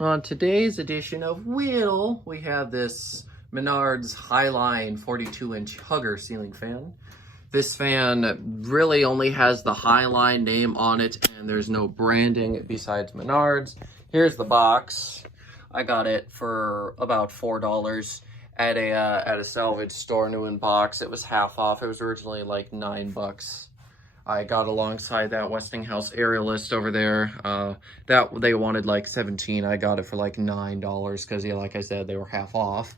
On today's edition of Wheel, we have this Menards Highline 42-inch Hugger ceiling fan. This fan really only has the Highline name on it, and there's no branding besides Menards. Here's the box. I got it for about $4 at a salvage store, new in box. It was half off. It was originally like $9. I got alongside that Westinghouse aerialist over there. That they wanted like 17. I got it for like $9 because, yeah, like I said, they were half off.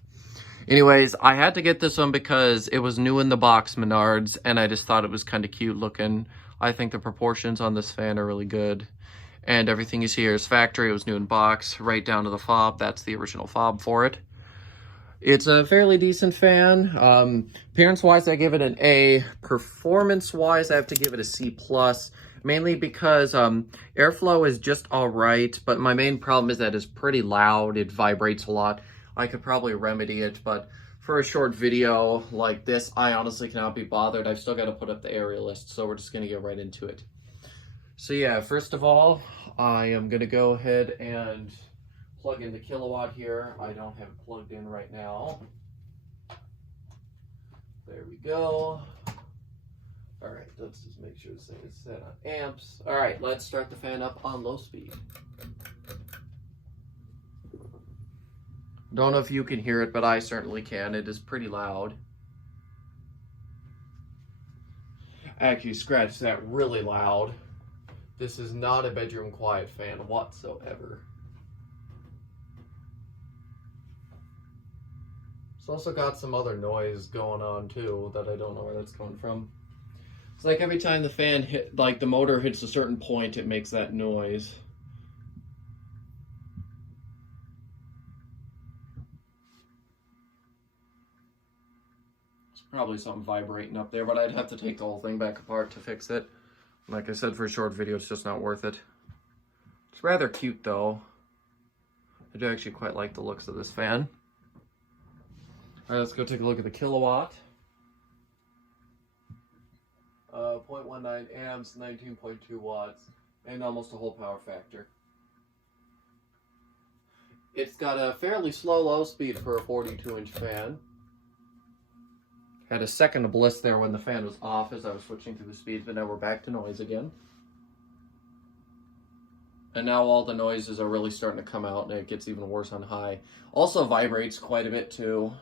Anyways, I had to get this one because it was new in the box, Menards, and I just thought it was kind of cute looking. I think the proportions on this fan are really good. And everything you see here is factory. It was new in box, right down to the fob. That's the original fob for it. It's a fairly decent fan. Appearance-wise, I give it an A. Performance-wise, I have to give it a C+, mainly because airflow is just all right, but my main problem is that it's pretty loud. It vibrates a lot. I could probably remedy it, but for a short video like this, I honestly cannot be bothered. I've still got to put up the aerialist, so we're just going to get right into it. So yeah, first of all, I am going to go ahead and plug in the kilowatt here. I don't have it plugged in right now. There we go. All right, let's just make sure this thing is set on amps. All right, let's start the fan up on low speed. Don't know if you can hear it, but I certainly can. It is pretty loud. Actually, scratch that, really loud. This is not a bedroom quiet fan whatsoever. It's also got some other noise going on too that I don't know where that's coming from. It's like every time the fan hit, like the motor hits a certain point, it makes that noise. It's probably something vibrating up there, but I'd have to take the whole thing back apart to fix it. Like I said, for a short video, it's just not worth it. It's rather cute though. I do actually quite like the looks of this fan. All right, let's go take a look at the kilowatt. 0.19 amps, 19.2 watts, and almost a whole power factor. It's got a fairly slow low speed for a 42-inch fan. Had a second of bliss there when the fan was off as I was switching through the speeds, but now we're back to noise again. And now all the noises are really starting to come out, and it gets even worse on high. Also vibrates quite a bit too.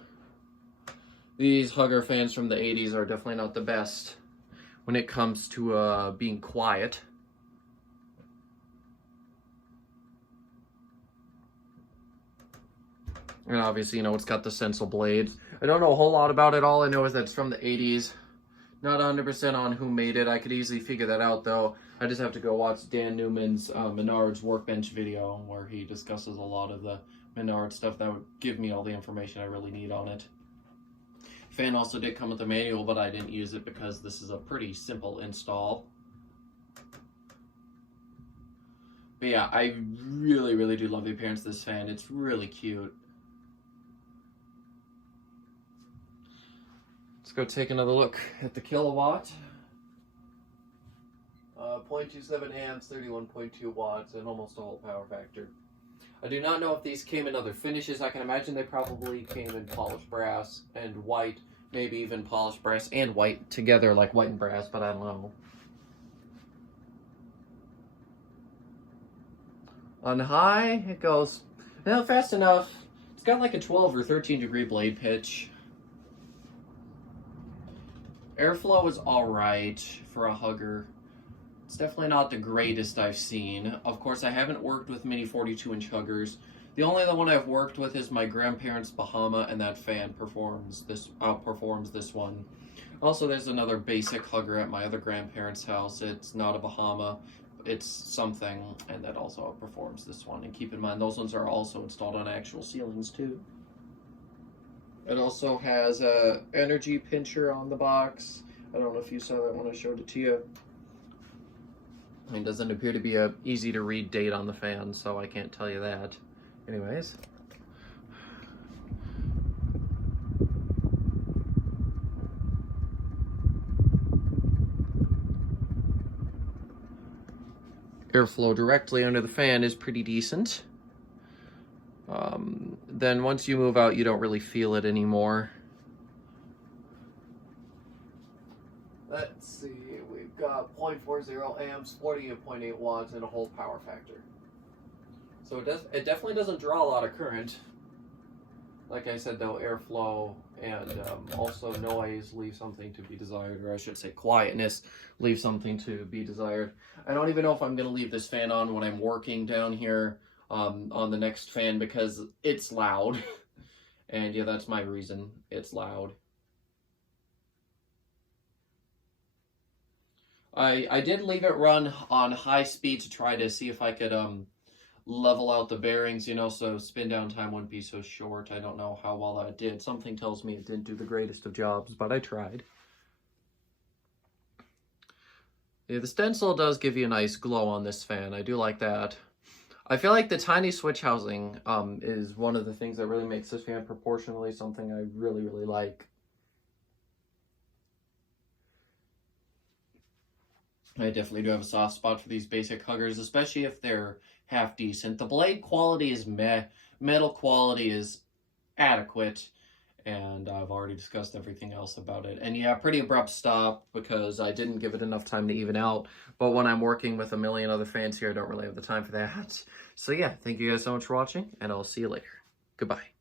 These Hugger fans from the 80s are definitely not the best when it comes to being quiet. And obviously, you know, it's got the Sensor blades. I don't know a whole lot about it. All I know is that it's from the 80s. Not 100% on who made it. I could easily figure that out, though. I just have to go watch Dan Newman's Menards Workbench video, where he discusses a lot of the Menards stuff. That would give me all the information I really need on it. Fan also did come with a manual, but I didn't use it because this is a pretty simple install. But yeah, I really, really do love the appearance of this fan. It's really cute. Let's go take another look at the kilowatt. 0.27 amps, 31.2 watts, and almost a whole power factor. I do not know if these came in other finishes. I can imagine they probably came in polished brass and white, maybe even polished brass and white together, like white and brass, but I don't know. On high, it goes fast enough. It's got like a 12 or 13 degree blade pitch. Airflow is alright for a Hugger. It's definitely not the greatest I've seen. Of course, I haven't worked with many 42-inch Huggers. The only other one I've worked with is my grandparents' Bahama, and that fan outperforms this one. Also, there's another basic Hugger at my other grandparents' house. It's not a Bahama, it's something, and that also outperforms this one. And keep in mind, those ones are also installed on actual ceilings too. It also has a energy pincher on the box. I don't know if you saw that when I showed it to you. It doesn't appear to be a easy to read date on the fan, so I can't tell you that. Anyways. Airflow directly under the fan is pretty decent. Then once you move out, you don't really feel it anymore. Let's see, we've got 0.40 amps, 48.8 watts, and a whole power factor. So it definitely doesn't draw a lot of current. Like I said, though, airflow and also noise leave something to be desired, or I should say quietness leaves something to be desired. I don't even know if I'm going to leave this fan on when I'm working down here on the next fan, because it's loud. And yeah, that's my reason. It's loud. I did leave it run on high speed to try to see if I could level out the bearings, you know, so spin down time wouldn't be so short. I don't know how well that did. Something tells me it didn't do the greatest of jobs, but I tried. Yeah, the stencil does give you a nice glow on this fan. I do like that. I feel like the tiny switch housing is one of the things that really makes this fan proportionally something I really, really like. I definitely do have a soft spot for these basic huggers, especially if they're half decent. The blade quality is meh. Metal quality is adequate. And I've already discussed everything else about it. And yeah, pretty abrupt stop because I didn't give it enough time to even out. But when I'm working with a million other fans here, I don't really have the time for that. So yeah, thank you guys so much for watching, and I'll see you later. Goodbye.